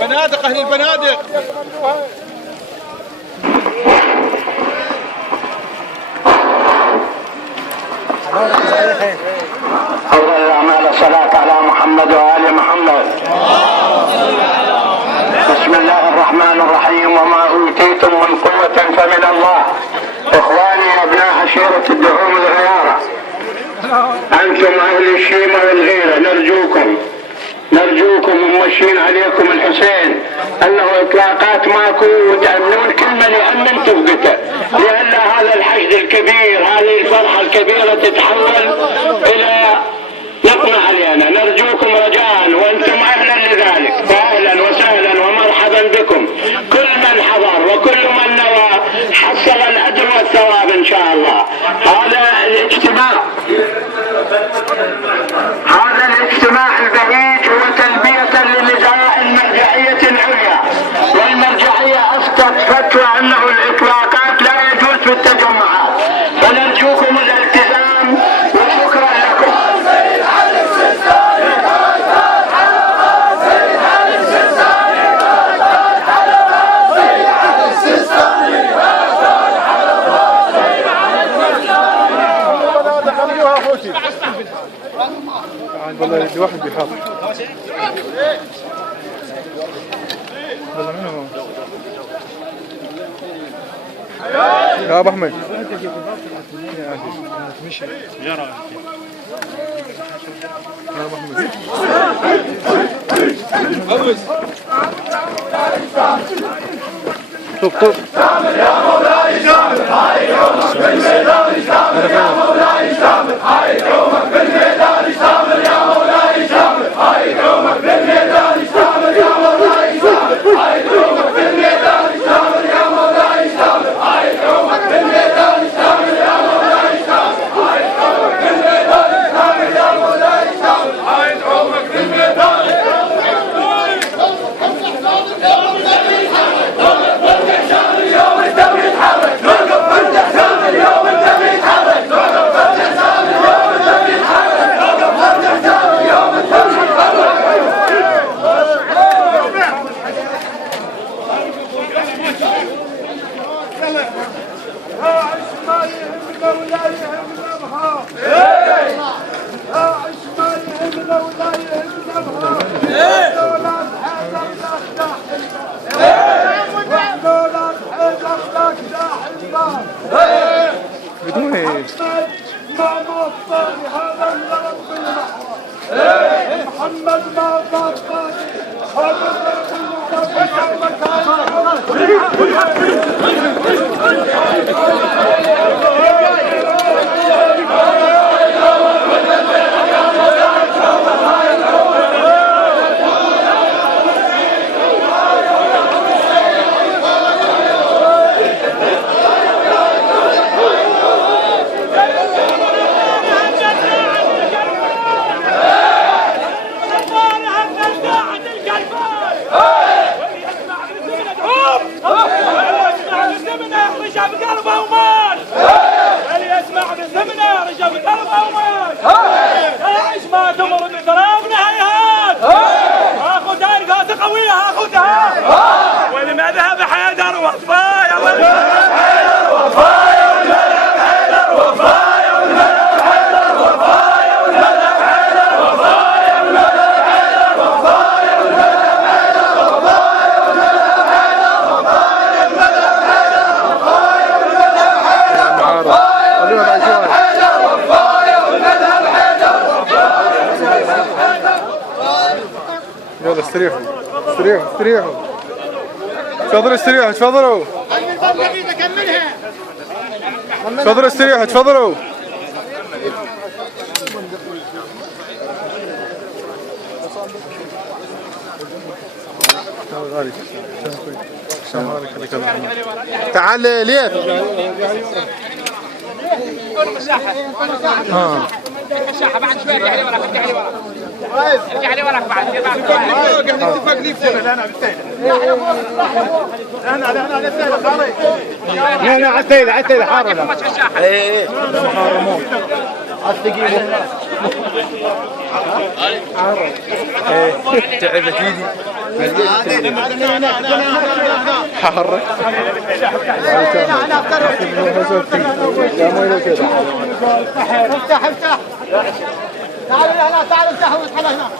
بنادق اهل البنادق. أفضل الأعمال الصلاة على محمد وآل محمد. بسم الله الرحمن الرحيم. وما أوتيتم من قوة فمن الله. إخواني أبناء عشيرة الدعوم الغيارة، أنتم أهل الشيمة والغيرة، نرجوكم ومشين عليكم الحسين أنه إطلاقات ماكو، وتأمنون كل من يأمن تفقته، لأن هذا الحشد الكبير، هذه الفرحة الكبيرة تتحول إلى نقمة علينا. نرجوكم رجاء وأنتم أهلا لذلك، فأهلا وسهلا ومرحبا بكم. كل من حضر وكل من نوى حصل الأجر والثواب إن شاء الله. هذا الاجتماع البهيج هو تلبية لنداء المرجعية العليا، والمرجعية أفتت فتوى أنه الإطلاقات لا يجوز في التجمعات، فنرجوكم الالتزام وشكرا لكم. والله الواحد بيخاف. والله منو يا ابو احمد مشي يا راجل يا ابو احمد طب شامل يا مولاي شامل، هاي يومك بالميدان شامل يا مولاي شامل، هاي يومك بالميدان شامل يا مولاي شامل، هاي يومك بالميدان شامل يا مولاي شامل، هاي يومك بالميدان شامل يا مولاي شامل، هاي يومك بالميدان شامل يا مولاي شامل، هاي يومك بالميدان شامل يا مولاي شامل، هاي يومك بالميدان. محمد ما بطل استريحوا تفضلوا استريحوا تفضلوا استريحوا تفضلوا. تعال ليه مساحة بعد شوي ارجع لي وراك ارجع لي وراك بعد قاعدين تفقني فوق انا بالسيد انا على السيد حاري لا على السيد حاري ايه تعبت ايدي حرك افتح افتح تعالوا هنا تعالوا افتحوا افتحوا هنا